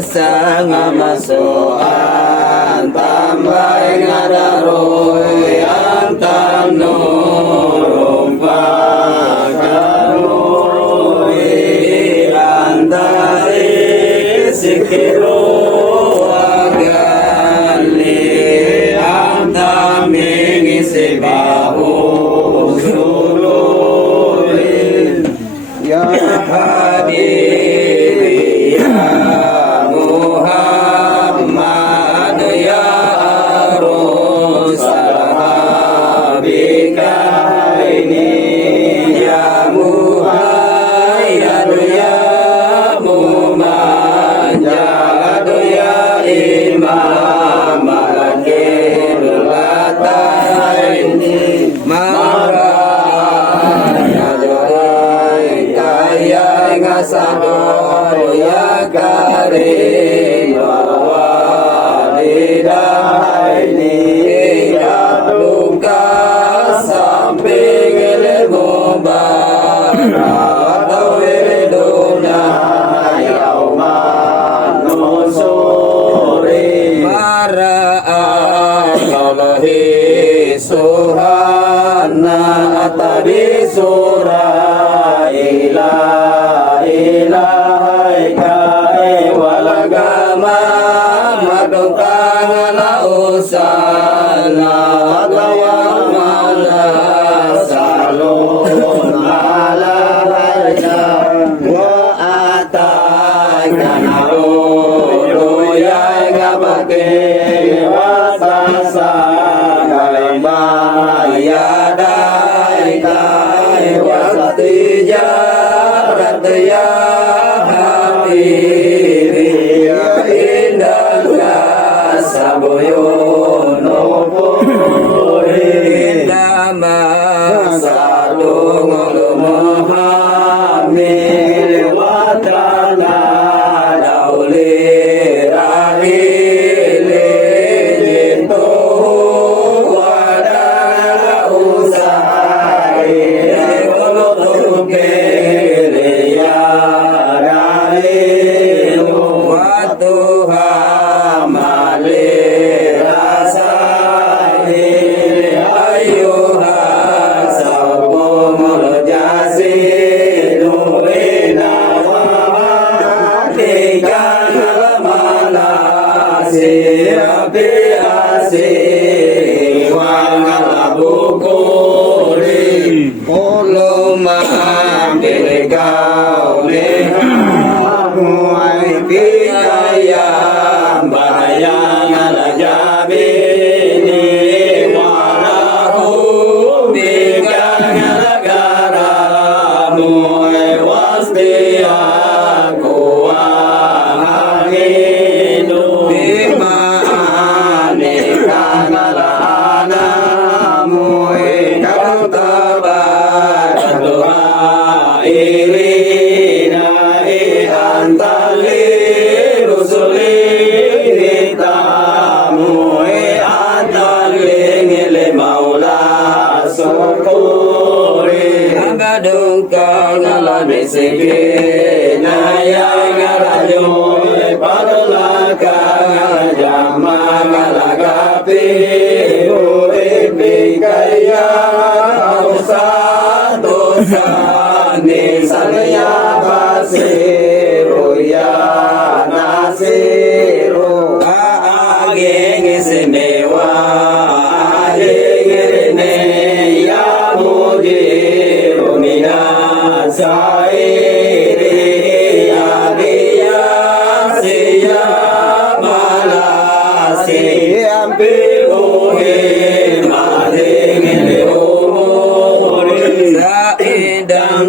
Sanga masuan tambay nga daroy antam nurong pagkaroy andari sikiro agali antam ingisibahu suroy ya habibi ya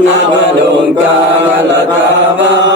Abadong kalatama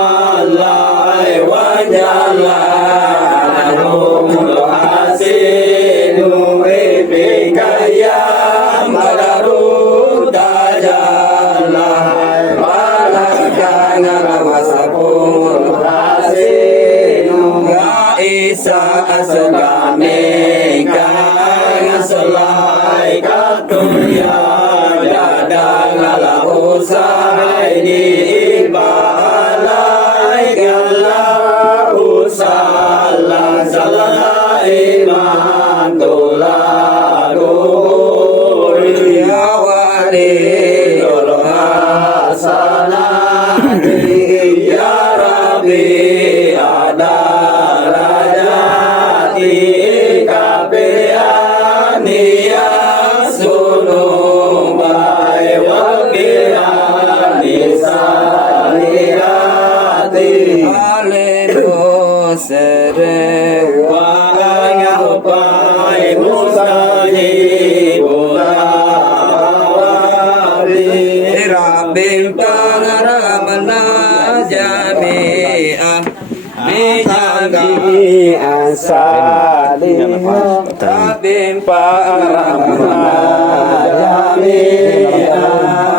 Tabim Paramajami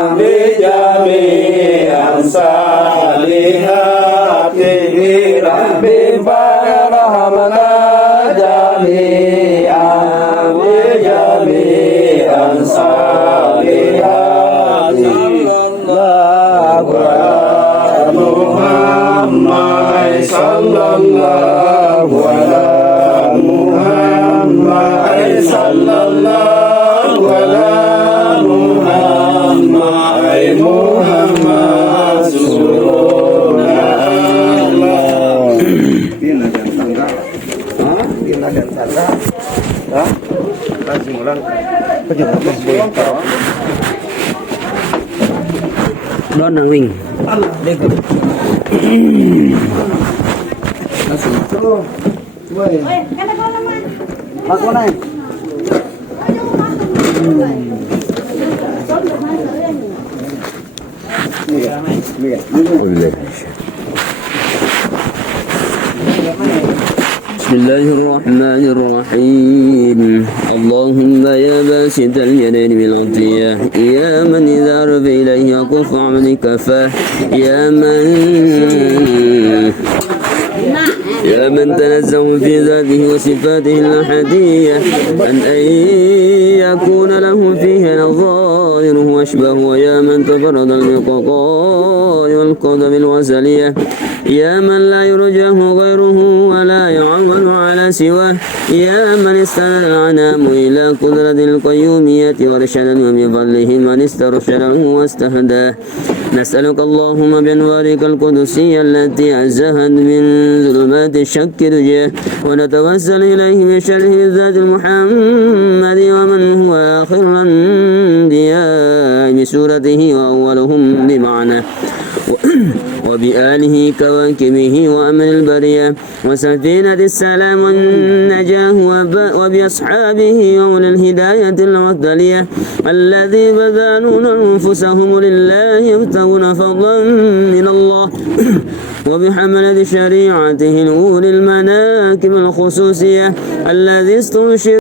Ambijami Ansalihati Rabbim Paramajami Ambijami Ansalihati Muhammad sallallahu alaihi Muhammad sallallahu alaihi Muhammad surullah. Bina dan tangga. Bina dan tangga. Kasih ulang. Đón nàng mình Bác con này. بسم الله الرحمن الرحيم اللهم يا باسط اليدين بالعطية يا من إذا رب إليه يقف عمل كفاه يا من تنزه في ذاته وصفاته الأحدية أن يكون له فيه نظائر وأشبه ويا من تفرد بالقضاء والقدم الوزلية يا من لا يرجاه غيره ولا يعول على سواه يا من استنعناه إلى قدرة القيومية وارشده بفضله من استرشده واستهداه نسألك اللهم بأنوارك القدسية التي عزهت من ظلمات الشك رجاه ونتوسل إليه بشره الذات المحمد ومن هو آخر الأنبياء بسورته وأولهم بمعنى وبآله كواكبه وأمن البرية وسفينة السلام والنجاة وبأصحابه وأولي الهداية المعتلية الذي بذلون أنفسهم لله يبتغون فضلا من الله وبحملة شريعته الأولي المناكب الخصوصية الذي استنشر